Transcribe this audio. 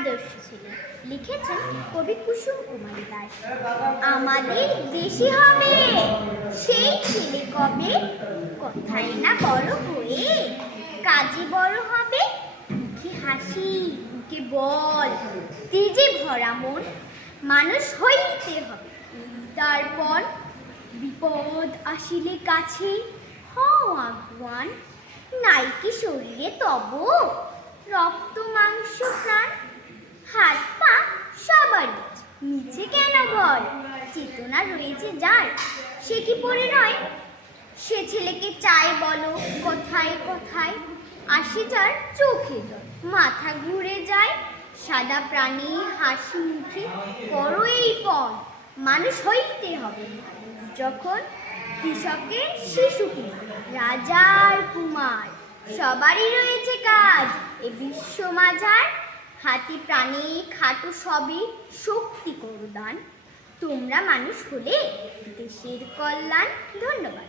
আদর্শ ছেলে। লিখেছেন কবি কুসুম কুমারী দাস। আমাদের দেশে হবে সেই ছেলে কবে, কথায় না বড় হয়ে কাজে বড় হবে। মুখে হাসি, মুখে বল, তেজে ভরা মন, মানুষ হইতে হবে তারপর। বিপদ আসিলে কাছে হও আগুয়ান, নাই কি শরীরে তব রক্ত মাংস প্রাণ। হাত পা সবারই নিচে কেন ভয়, চেতনা রয়েছে যার সে কি পড়ে নয়। সে ছেলেকে চায় বলো কথায় কথায়, আসে যার চোখে জল, মাথা ঘুরে যায়। সাদা প্রাণী হাসি মুখে করো এই পণ, মানুষ হইতে হবে যখন কৃষকের শিশু কিনা রাজার কুমার। সবারই রয়েছে কাজ এ বিশ্ব মাঝার, হাতি প্রাণী খাটো সবই শক্তি করো দান। তোমরা মানুষ হলে দেশের কল্যাণ। ধন্যবাদ।